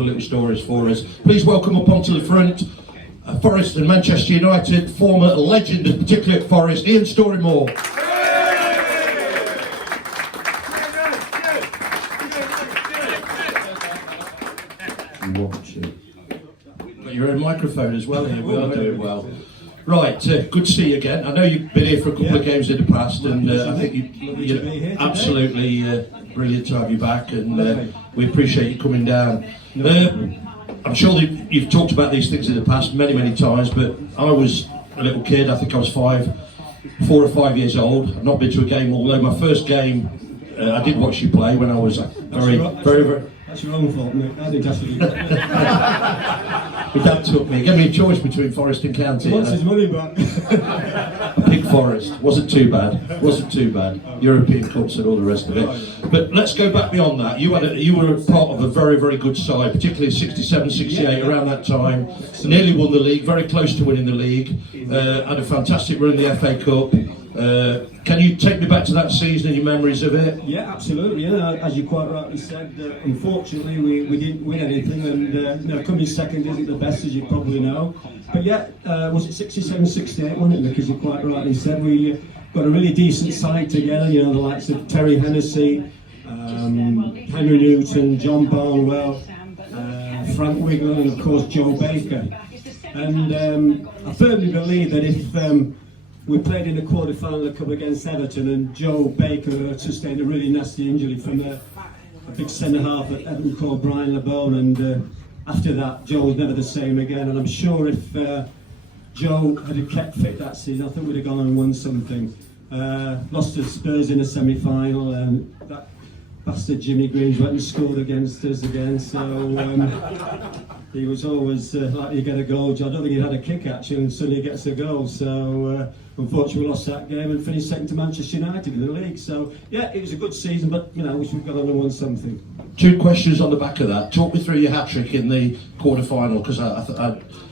Little stories for us. Please welcome up onto the front Forest and Manchester United former legend, particularly at Forest, Ian Storey-Moore. You're in microphone as well here. We are doing well. Right, good to see you again. I know you've been here for a couple of games in the past, and I think you're absolutely brilliant to have you back, and we appreciate you coming down. I'm sure that you've talked about these things in the past many times, but I was a little kid. I think I was 4 or 5 years old. I've not been to a game, although my first game I did watch you play when I was very. That's your own fault, mate. I didn't ask you. My dad took me. He gave me a choice between Forest and County. He wants his money back. A big Forest. Wasn't too bad. European Cups and all the rest of it. But let's go back beyond that. You were a part of a very good side, particularly 67, 68, around that time. Nearly won the league, very close to winning the league. Had a fantastic run in the FA Cup. Can you take me back to that season and your memories of it? Yeah, absolutely. Yeah, as you quite rightly said, unfortunately we didn't win anything, and coming second isn't the best, as you probably know. But yeah, was it 67, 68, wasn't it? Because you quite rightly said, we got a really decent side together. You know, the likes of Terry Hennessy, Henry Newton, John Barnwell, Frank Wignall, and of course Joe Baker. And I firmly believe that if we played in the quarter-final of the Cup against Everton, and Joe Baker sustained a really nasty injury from a big centre-half at Everton called Brian LeBone, and after that Joe was never the same again. And I'm sure if Joe had kept fit that season, I think we'd have gone on and won something. Lost to Spurs in the semi-final, and that bastard Jimmy Greaves went and scored against us again, so he was always like you get a goal. I don't think he had a kick actually, and suddenly he gets a goal. So unfortunately we lost that game and finished second to Manchester United in the league. So yeah, it was a good season, but you know, we should have gone on and won something. Two questions on the back of that. Talk me through your hat-trick in the quarter-final, because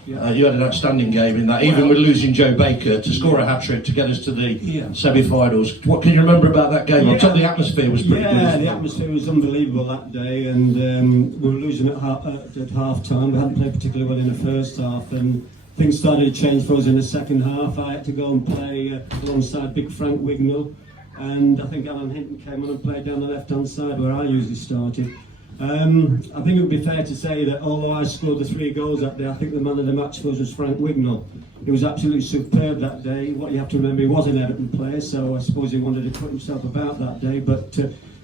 you had an outstanding game in that, even with losing Joe Baker, to score a hat-trick to get us to the semi-finals. What can you remember about that game? I thought the atmosphere was pretty good. Yeah, the atmosphere was unbelievable that day, and we were losing at half-time. We hadn't played particularly well in the first half, and things started to change for us in the second half. I had to go and play alongside big Frank Wignall, and I think Alan Hinton came on and played down the left-hand side where I usually started. I think it would be fair to say that although I scored the 3 goals that day, I think the man of the match for us was Frank Wignall. He was absolutely superb that day. What you have to remember, he was an Everton player, so I suppose he wanted to put himself about that day, but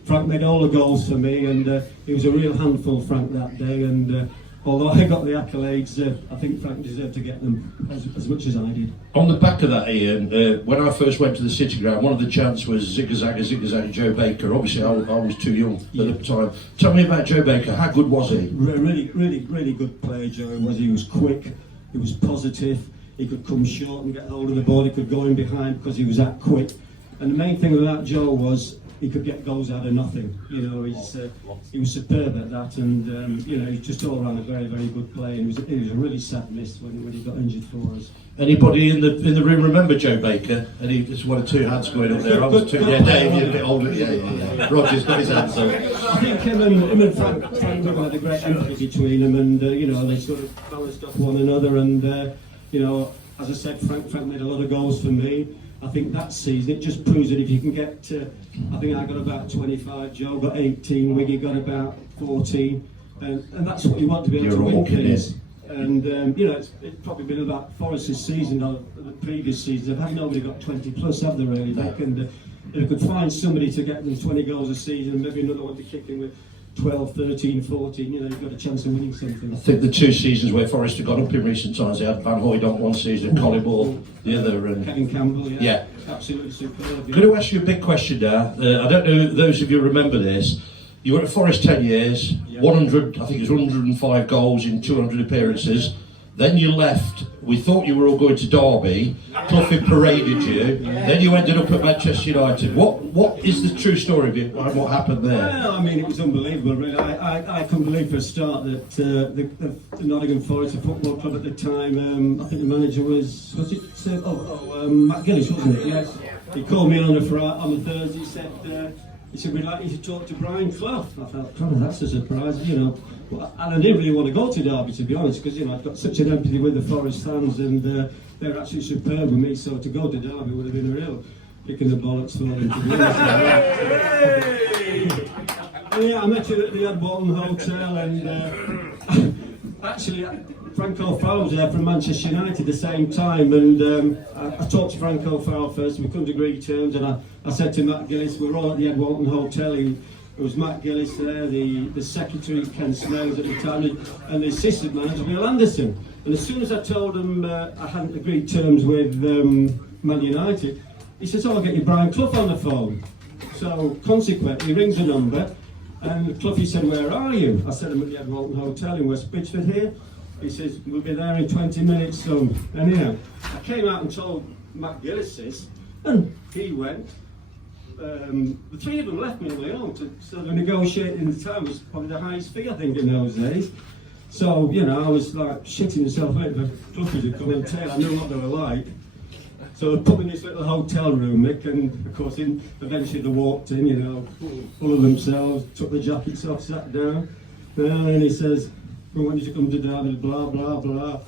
Frank made all the goals for me, and he was a real handful, Frank, that day. And although I got the accolades, I think Frank deserved to get them as much as I did. On the back of that, Ian, when I first went to the City Ground, one of the chants was zigzag Joe Baker. Obviously, I was too young at the time. Tell me about Joe Baker. How good was he? Really good player, Joe was. He was quick, he was positive, he could come short and get hold of the ball, he could go in behind because he was that quick. And the main thing about Joe was he could get goals out of nothing. You know, he was superb at that, and you know, he's just all around a very good player. It was a really sad miss when he got injured for us. Anybody in the room remember Joe Baker? And he just one or two hands going up there. I was Dave, you're a bit older. Yeah. Roger's got his hands up. I think him and Frank had a great empathy between them, and you know, they sort of balanced off one another. And you know, as I said, Frank made a lot of goals for me. I think that season it just proves that if you can get, I think I got about 25, Joe got 18, Wiggy got about 14, and that's what you want to be able to win things. And you know, it's probably been about Forest's season or the previous seasons. Have nobody got 20 plus, have they really? They can, if they could find somebody to get them 20 goals a season, and maybe another one to kick in with 12, 13, 14, you know, you've got a chance of winning something. I think the 2 seasons where Forest have gone up in recent times, they had Van Hooyd on one season, Collie Ball the other, and Kevin Campbell, yeah. Absolutely superb. I'm going to ask you a big question now. I don't know if those of you remember this. You were at Forest 10 years, 100, I think it was 105 goals in 200 appearances. Then you left. We thought you were all going to Derby. Clough paraded you. Then you ended up at Manchester United. What is the true story of it? What happened there? Well, I mean, it was unbelievable, really. I couldn't believe for a start that the Nottingham Forest, the football club at the time, I think the manager was it Matt Gillis, wasn't it? Yes. He called me on the Thursday. He said, he said, we'd like you to talk to Brian Clough. I thought, oh, that's a surprise, you know. And I didn't really want to go to Derby, to be honest, because, you know, I've got such an empathy with the Forest fans, and they're absolutely superb with me, so to go to Derby would have been a real kicking the bollocks for them, to be honest. And yeah, I met him at the Edwalton Hotel, and actually, Franco Farrell was there from Manchester United at the same time, and I talked to Franco Farrell first, we couldn't agree terms, and I said to Matt Gillis, we were all at the Edwalton Hotel, it was Matt Gillis there, the secretary, Ken Snells at the time, and the assistant manager, Will Anderson. And as soon as I told him I hadn't agreed terms with Man United, he says, oh, I'll get you Brian Clough on the phone. So consequently, he rings the number, and Cloughie said, where are you? I said, I'm at the Edwalton Hotel in West Bridgford here. He says, we'll be there in 20 minutes, son. Anyhow, I came out and told Matt Gillis this, and he went. The three of them left me on my own, so the negotiating the time was probably the highest fee, I think, in those days. So, you know, I was like shitting myself out for Cloughie to come and tell. I knew what they were like. So they put me in this little hotel room, Mick, and of course, eventually they walked in, you know, full of themselves, took the jackets off, sat down, and he says, we want you to come to Derby, blah, blah, blah.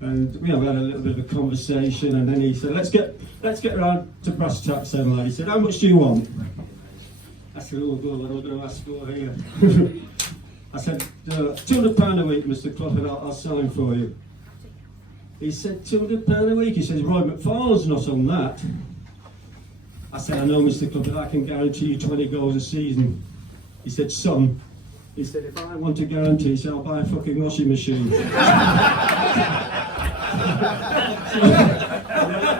And we had a little bit of a conversation, and then he said, let's get round to brass tacks then, lad. He said, how much do you want? I said, oh, God, what am I going to ask for here? I said, £200 a week, Mr. Clough, and I'll sign for you. He said, £200 a week? He says, Roy McFarlane's not on that. I said, I know, Mr. Clough, but I can guarantee you 20 goals a season. He said, son, he said, if I want to guarantee, he said, I'll buy a fucking washing machine. That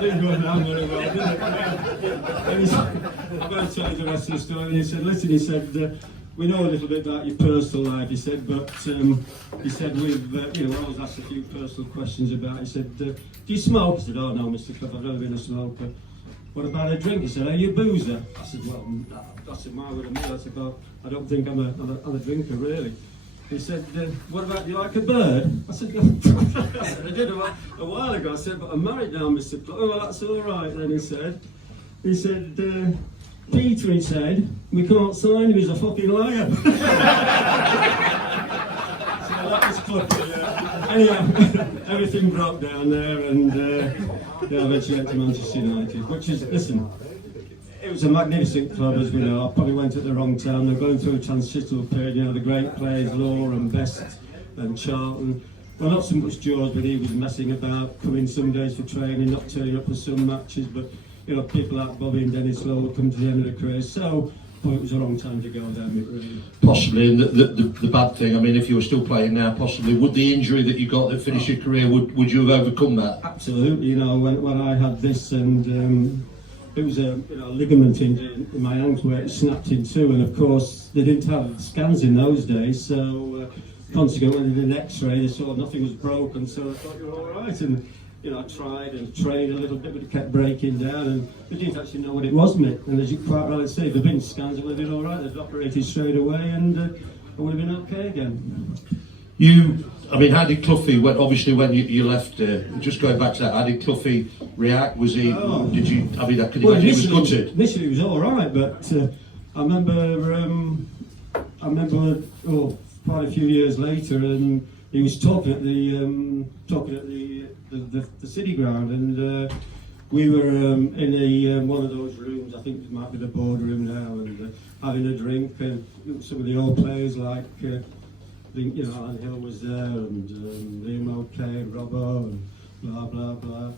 didn't go down very well, did it? And he said, I'm going to tell you the rest of the story. And he said, listen, he said, we know a little bit about your personal life, he said, but he said, we've, you know, I was asked a few personal questions about it. He said, do you smoke? I said, oh no, Mr. Clough, I've never been a smoker. What about a drink? He said, are you a boozer? I said, well, that's a my word of me. I said, well, I don't think I'm a drinker, really. He said, what about, do you like a bird? I said, I did a while ago. I said, but I'm married now, Mr. Clough. Oh, well, that's all right, then, he said, Peter, he said, we can't sign him, he's a fucking liar. So that was Clough. Anyhow, everything broke down there, and yeah, I eventually went to Manchester United, which is, listen, it was a magnificent club, as we know. I probably went at the wrong time. They're going through a transitional period, you know, the great players, Law and Best and Charlton. Well, not so much George, but he was messing about, coming some days for training, not turning up for some matches, but, you know, people like Bobby and Dennis Law would come to the end of the career. So, well, it was a wrong time to go down it, really. Possibly, and the bad thing, I mean, if you were still playing now, possibly, would the injury that you got that finished your career, would you have overcome that? Absolutely, you know, when I had this, and it was a ligament injury in my ankle where it snapped in two, and of course they didn't have scans in those days, so consequently they did an X-ray, they saw nothing was broken, so I thought you were all right, and you know, I tried and trained a little bit, but it kept breaking down, and they didn't actually know what it was, Mick. And as you quite rightly say, if there'd been scans, it would have been all right. They'd operated straight away, and it would have been okay again. I mean, how did Cloughie, when you left, just going back to that, how did Cloughie react? Was he, did you, I mean, I could imagine he was gutted. Initially he was all right, but I remember, quite a few years later, and he was talking at the city ground, and we were in one of those rooms. I think it might be the boardroom now, and having a drink, and some of the old players like you know, Alan Hill was there, and Liam O'Kay, and Robbo, and blah blah blah.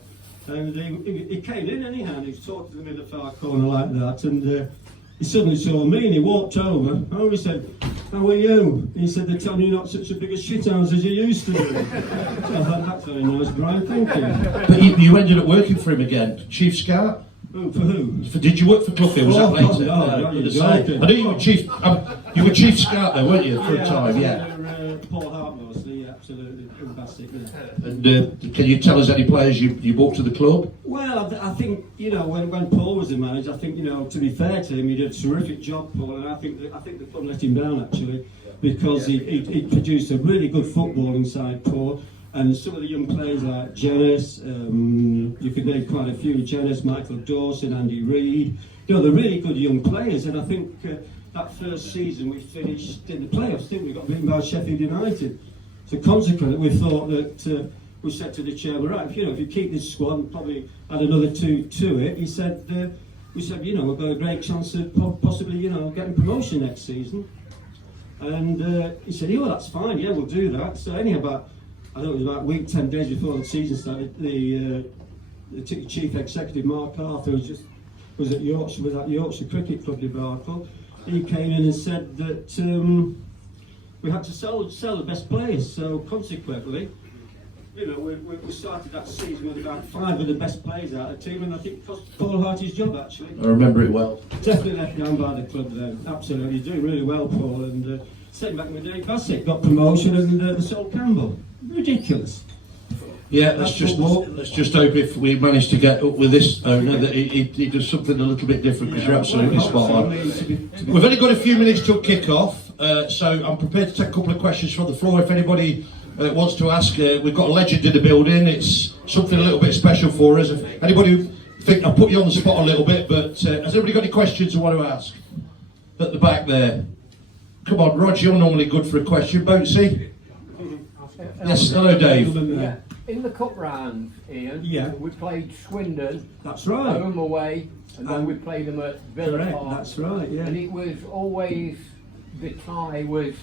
And he came in anyhow, and he was talking to me in the far corner like that, and he suddenly saw me, and he walked over. Oh, he said, how are you? He said, they're telling you not such a big a shithouse as you used to do. So I thought, that's very nice, Brian, thank you. But you ended up working for him again, Chief Scout? For who? Did you work for Cloughie? Was that later? No, I know you were Chief. You were Chief Scout there, weren't you, for a time? Yeah. Paul Hart mostly, absolutely fantastic. Yeah. And can you tell us any players you brought to the club? Well, I think, you know, when Paul was the manager, I think, you know, to be fair to him, he did a terrific job, Paul, and I think the club let him down actually, because he produced a really good footballing side, Paul. And some of the young players like Jenners, you could name quite a few, Jenners, Michael Dawson, Andy Reid. You know, they're really good young players, and I think that first season we finished in the playoffs, didn't we? Got beaten by Sheffield United. So consequently, we thought that, we said to the chairman, right, if you keep this squad and probably add another two to it, he said, we said, we've got a great chance of possibly, getting promotion next season. And he said, yeah, well, that's fine, yeah, we'll do that. So anyhow, I think it was about a week, 10 days before the season started, the chief executive, Mark Arthur, was at Yorkshire Cricket Club debacle. He came in and said that we had to sell the best players. So consequently, we started that season with about 5 of the best players out of the team, and I think it cost Paul Harty's job actually. I remember it well. Definitely let down by the club then. Absolutely, doing really well, Paul. And same back in the day, Bassett got promotion and sold Campbell. Ridiculous. Yeah, let's just hope if we manage to get up with this owner that he does something a little bit different, because you're absolutely spot on. We've only got a few minutes till kick-off, so I'm prepared to take a couple of questions from the floor. If anybody wants to ask, we've got a legend in the building. It's something a little bit special for us. If anybody think I'll put you on the spot a little bit, but has anybody got any questions they want to ask? At the back there. Come on, Rog, you're normally good for a question, Boatsy. Yes, hello, Dave. Yeah. In the cup round, Ian, we played Swindon. That's right. Home away, and then we played them at Villa Park. That's right, yeah. And it was always, the tie was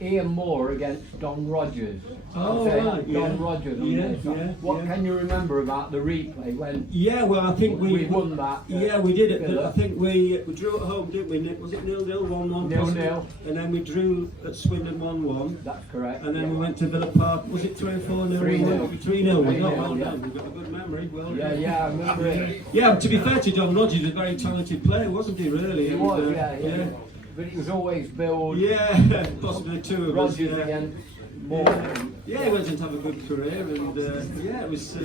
Ian Moore against Don Rogers. Oh, right, Don Rogers. What can you remember about the replay when? Yeah, well, I think we won that. Yeah, we did it. I think we drew at home, didn't we, Nick? Was it 0-0, 1-1? 0-0. And then we drew at Swindon 1-1. That's correct. And then we went to Villa Park. Was it 3 or 4-0? 3-0. 3-0. We got well done. We've got a good memory. Well done. Yeah, I remember it. Yeah, to be fair to Don Rogers, he was a very talented player, wasn't he? Really. He was, yeah. But it was always Bill. Yeah, possibly 2 of us. Rogers against Moore. Yeah, he went on to have a good career, and it was.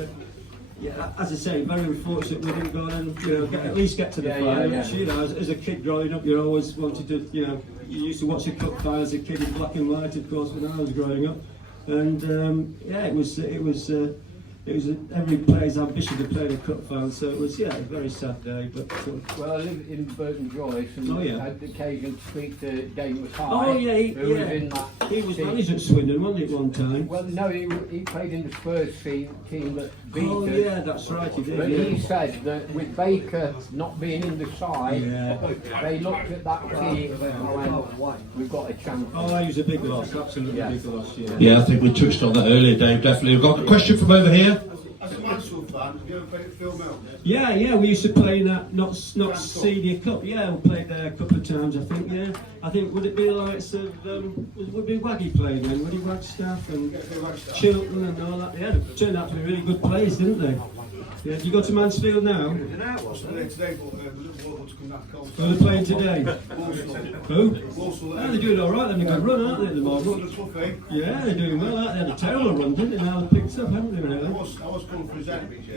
As I say, very unfortunate we didn't go and at least get to the final. Which, as a kid growing up, you always wanted to. You used to watch the cup final as a kid in black and white, of course, when I was growing up, and it was every player's ambition to play the cup final. So it was a very sad day. But well, I live in Burton Joyce, and I had the occasion to speak to Dane McKay. Oh yeah, who was in that. He was manager at Swindon, wasn't he, at one time? Well, no, he played in the Spurs team that beat us. Oh yeah, that's right, he did. But he said that with Baker not being in the side, they looked at that team and went, we've got a chance. Oh, he was a big loss, absolutely big loss. Yeah, I think we touched on that earlier, Dave. Definitely. We've got a question from over here. As a Mansfield fan, have you ever played at Phil Mill? Yeah, we used to play in that not senior cup. Yeah, we played there a couple of times, I think. Yeah, I think would it be like would be Waggy playing then? Would he Wagstaff and Chilton and all that? Yeah, they turned out to be really good players, didn't they? Yeah, do you go to Mansfield now? Today, but Oh, they're playing today. Who? Walsall. Oh, they're doing all right. They're having a good run, aren't they, at the moment? Yeah, they're doing well, aren't they? They had a terrible run, didn't they? Now they've picked up, haven't they, really? I was going for his enemies,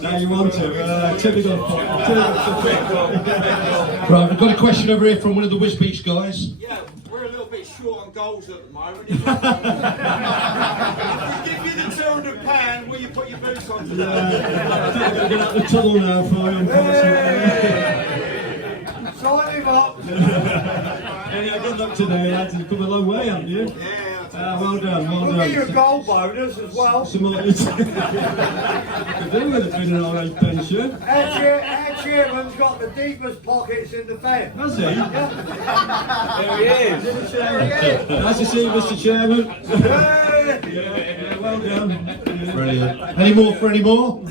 Now you want to. Typical. Right, we've got a question over here from one of the Wisbech guys. Yeah, we're a little bit short on goals at the moment. If you give you the £200, will you put your boots on today? I think we're going out the tunnel now for him. Sign him up! Yeah, good luck today, lads. You've come a long way, haven't you? Yeah. Well done. We'll give you a goal bonus as well. Some more. Could do with it being an old age pension. Our chairman's got the deepest pockets in the fair. Has he? There he is. Nice to see you, Mr. Chairman. Yeah, well done. Brilliant. Any more?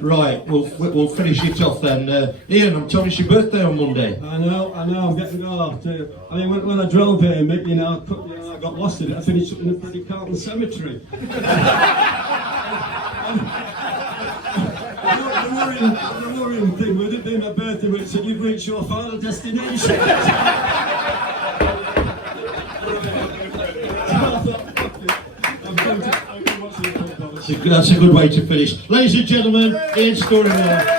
Right, we'll finish it off then. Ian, I'm told it's your birthday on Monday. I know, I'm getting off. I mean, when I drove here, Mick, I got lost in it. I finished up in the bloody Carlton cemetery. The worrying thing with it being my birthday, when it said you've reached your final destination. That's a good way to finish. Ladies and gentlemen, Ian Storey-Moore.